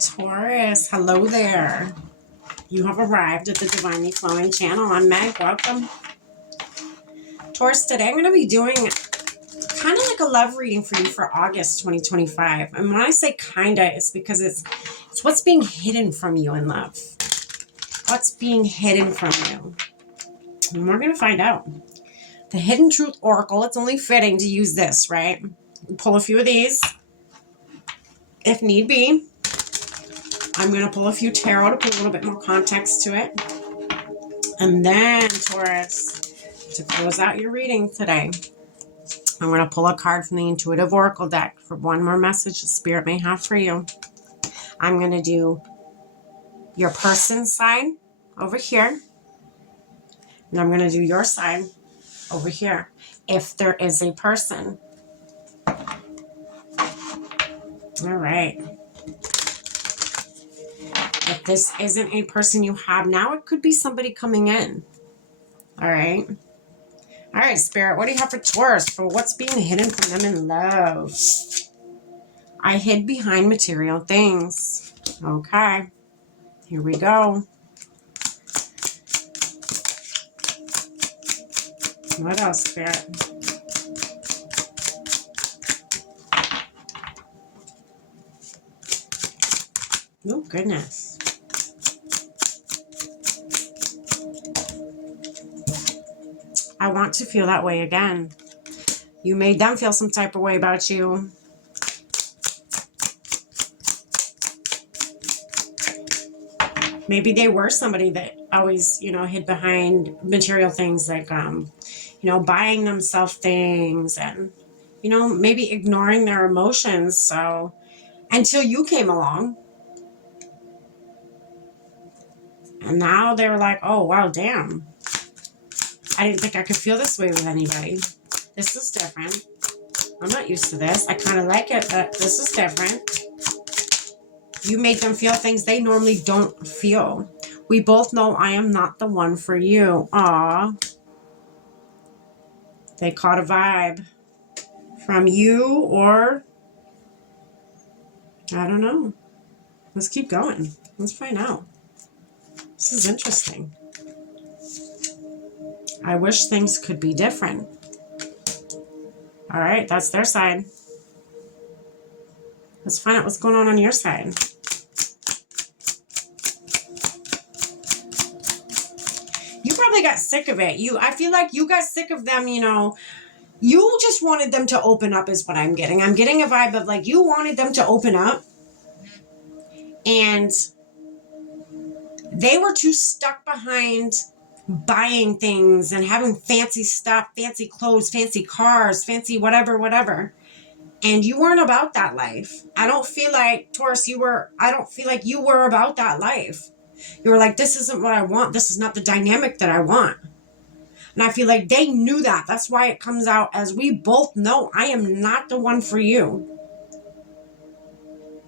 Taurus, hello there. You have arrived at the Divinely Flowing channel. I'm Meg. Welcome. Taurus, today I'm going to be doing kind of like a love reading for you for August 2025. And when I say kinda, it's because it's what's being hidden from you in love. What's being hidden from you? And we're going to find out. The Hidden Truth Oracle, it's only fitting to use this, right? Pull a few of these if need be. I'm going to pull a few tarot to put a little bit more context to it. And then, Taurus, to close out your reading today, I'm going to pull a card from the Intuitive Oracle deck for one more message the Spirit may have for you. I'm going to do your person's side over here. And I'm going to do your side over here, if there is a person. All right. If this isn't a person you have now, it could be somebody coming in. All right. All right, Spirit, what do you have for Taurus for what's being hidden from them in love? I hid behind material things. Okay. Here we go. What else, Spirit? Oh, goodness. I want to feel that way again. You made them feel some type of way about you. Maybe they were somebody that always, hid behind material things like, buying themselves things and, maybe ignoring their emotions. So until you came along. And now they were like, oh, wow, damn. I didn't think I could feel this way with anybody. This is different. I'm not used to this. I kind of like it, but this is different. You made them feel things they normally don't feel. We both know I am not the one for you. Aw. They caught a vibe from you, or I don't know. Let's keep going. Let's find out. This is interesting. I wish things could be different. All right, that's their side. Let's find out what's going on your side. You probably got sick of it. I feel like you got sick of them, You just wanted them to open up is what I'm getting. I'm getting a vibe of like you wanted them to open up. And they were too stuck behind buying things and having fancy stuff, fancy clothes, fancy cars, fancy whatever. And you weren't about that life. I don't feel like, Taurus, I don't feel like you were about that life. You were like, this isn't what I want. This is not the dynamic that I want. And I feel like they knew that. That's why it comes out as we both know I am not the one for you.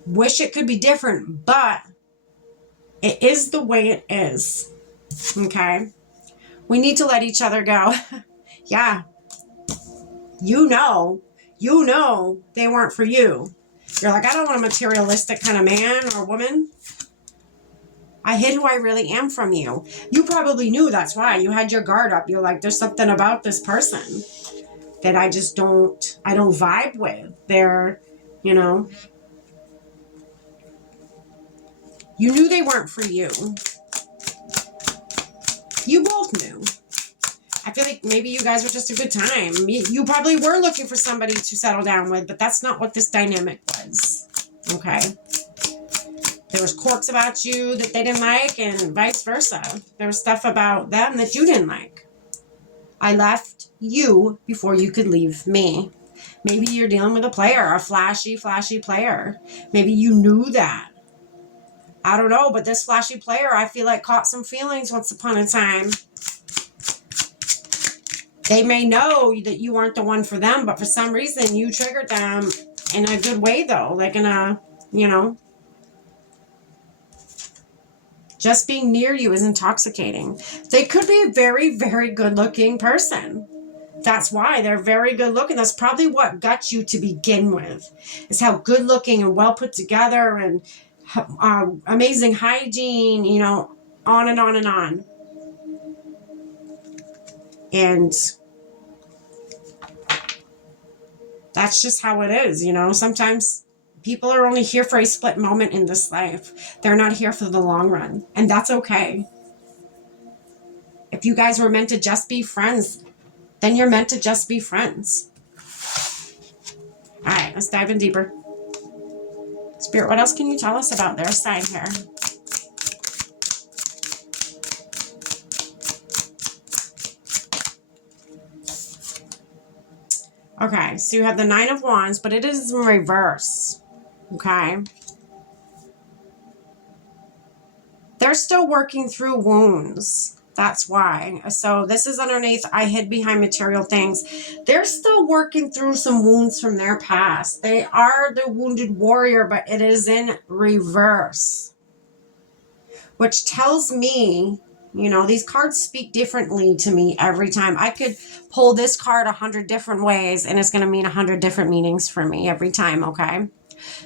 Wish it could be different, but it is the way it is. Okay? We need to let each other go. Yeah. You know they weren't for you. You're like, I don't want a materialistic kind of man or woman. I hid who I really am from you. You probably knew that's why. You had your guard up. You're like, there's something about this person that I don't vibe with. They're, You knew they weren't for you. You both knew. I feel like maybe you guys were just a good time. You probably were looking for somebody to settle down with, but that's not what this dynamic was. Okay? There was quirks about you that they didn't like and vice versa. There was stuff about them that you didn't like. I left you before you could leave me. Maybe you're dealing with a player, a flashy player. Maybe you knew that. I don't know, but this flashy player, I feel like caught some feelings once upon a time. They may know that you weren't the one for them, but for some reason you triggered them in a good way though. Like in a, just being near you is intoxicating. They could be a very, very good looking person. That's why they're very good looking. That's probably what got you to begin with, is how good looking and well put together and amazing hygiene, you know, on and on and on. And that's just how it is, you know. Sometimes people are only here for a split moment in this life. They're not here for the long run. And that's okay. If you guys were meant to just be friends, then you're meant to just be friends. All right, let's dive in deeper. Spirit, what else can you tell us about their side here? Okay, so you have the Nine of Wands, but it is in reverse. Okay. They're still working through wounds. That's why. So this is underneath, I hid behind material things. They're still working through some wounds from their past. They are the wounded warrior, but it is in reverse. Which tells me, you know, these cards speak differently to me every time. I could pull this card 100 different ways and it's going to mean 100 different meanings for me every time, okay?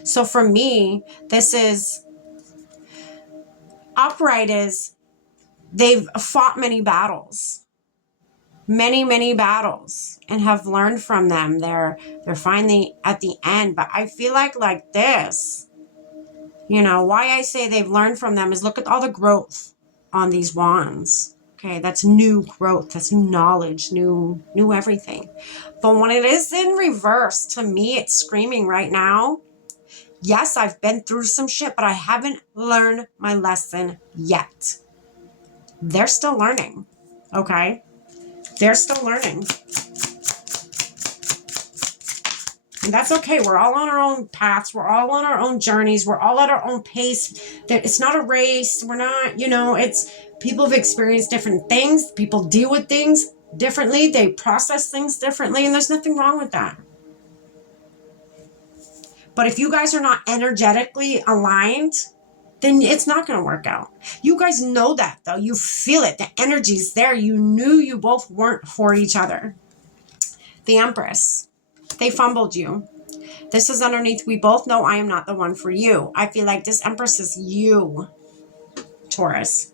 So for me, this is upright is they've fought many battles. Many battles and have learned from them. They're finally at the end, but I feel like this, you know, why I say they've learned from them is look at all the growth on these wands. Okay, that's new growth, that's new knowledge, new everything. But when it is in reverse, to me, it's screaming right now, yes, I've been through some shit, but I haven't learned my lesson yet. They're still learning, okay? They're still learning. And that's okay. We're all on our own paths. We're all on our own journeys. We're all at our own pace. It's not a race. We're not, you know, it's people have experienced different things. People deal with things differently. They process things differently. And there's nothing wrong with that. But if you guys are not energetically aligned, then it's not going to work out. You guys know that, though. You feel it. The energy's there. You knew you both weren't for each other. The Empress. They fumbled you. This is underneath. We both know I am not the one for you. I feel like this Empress is you, Taurus.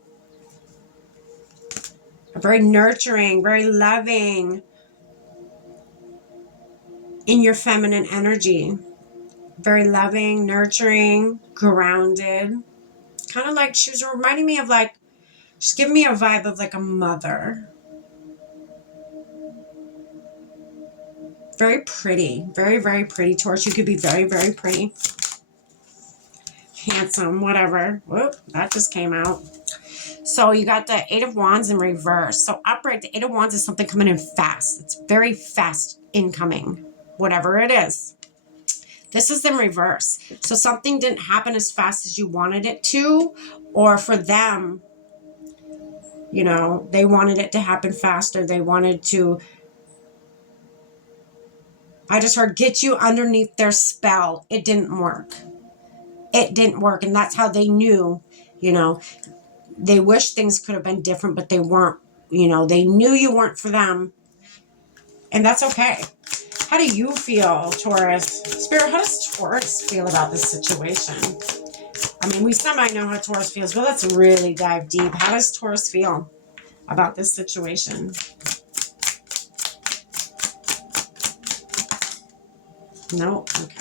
Very nurturing, very loving in your feminine energy. Very loving, nurturing, grounded. Kind of like she was reminding me of like, she's giving me a vibe of like a mother. Very pretty. Very pretty, Taurus. You could be very pretty. Handsome, whatever. Whoop, that just came out. So you got the Eight of Wands in reverse. So upright, the Eight of Wands is something coming in fast. It's very fast incoming, whatever it is. This is in reverse. So something didn't happen as fast as you wanted it to, or for them, you know, they wanted it to happen faster. They wanted to, I just heard, get you underneath their spell. It didn't work. It didn't work. And that's how they knew, you know, they wish things could have been different, but they weren't, you know, they knew you weren't for them. And that's okay. How do you feel, Taurus? Spirit, how does Taurus feel about this situation? I mean, we semi know how Taurus feels, but let's really dive deep. How does Taurus feel about this situation? No? Okay.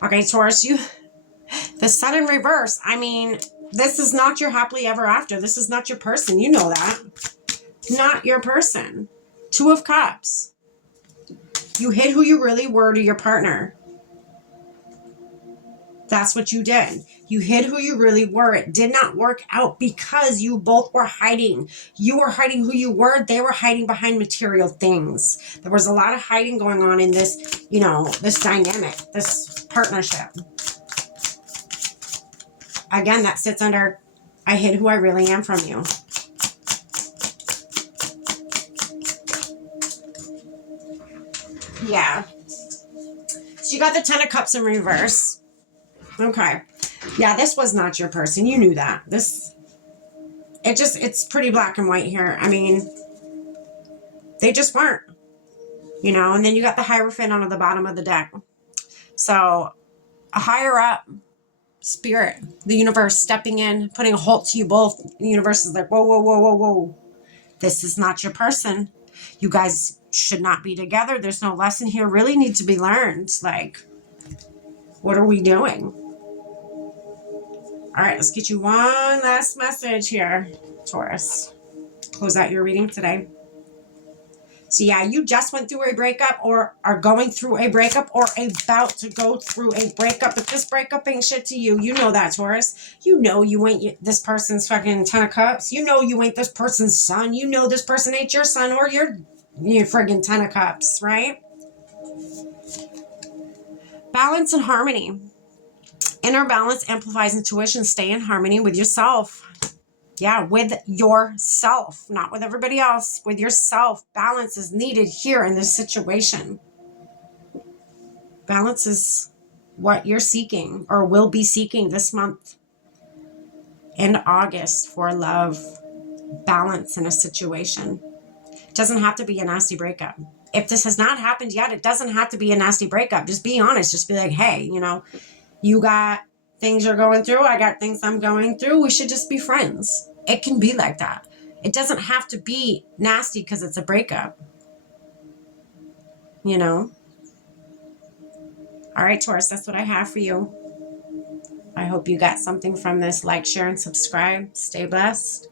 Okay, Taurus, the Sun in reverse. I mean, this is not your happily ever after. This is not your person. You know that. Not your person. Two of Cups. You hid who you really were to your partner. That's what you did. You hid who you really were. It did not work out because you both were hiding. You were hiding who you were. They were hiding behind material things. There was a lot of hiding going on in this, you know, this dynamic, this partnership. Again, that sits under, I hid who I really am from you. Yeah. So you got the Ten of Cups in reverse. Okay. Yeah, this was not your person. You knew that. It's pretty black and white here. I mean, they just weren't. you know, and then you got the Hierophant on the bottom of the deck. So a higher up spirit, the universe stepping in, putting a halt to you both. The universe is like, whoa, whoa, whoa, whoa, whoa. This is not your person. You guys should not be together. There's no lesson here really need to be learned. Like, what are we doing? All right, let's get you one last message here, Taurus. Close out your reading today. So yeah, you just went through a breakup or are going through a breakup or about to go through a breakup. If this breakup ain't shit to you, you know that, Taurus. You know you ain't this person's fucking 10 of cups. You know you ain't this person's son. You know this person ain't your son or your friggin' 10 of cups, right? Balance and harmony. Inner balance amplifies intuition. Stay in harmony with yourself. Yeah, with yourself, not with everybody else, with yourself. Balance is needed here in this situation. Balance is what you're seeking or will be seeking this month in August for love. Balance in a situation. It doesn't have to be a nasty breakup. If this has not happened yet, it doesn't have to be a nasty breakup. Just be honest. Just be like, hey, you know, you got things you're going through. I got things I'm going through. We should just be friends. It can be like that. It doesn't have to be nasty because it's a breakup. You know? All right, Taurus, that's what I have for you. I hope you got something from this. Like, share, and subscribe. Stay blessed.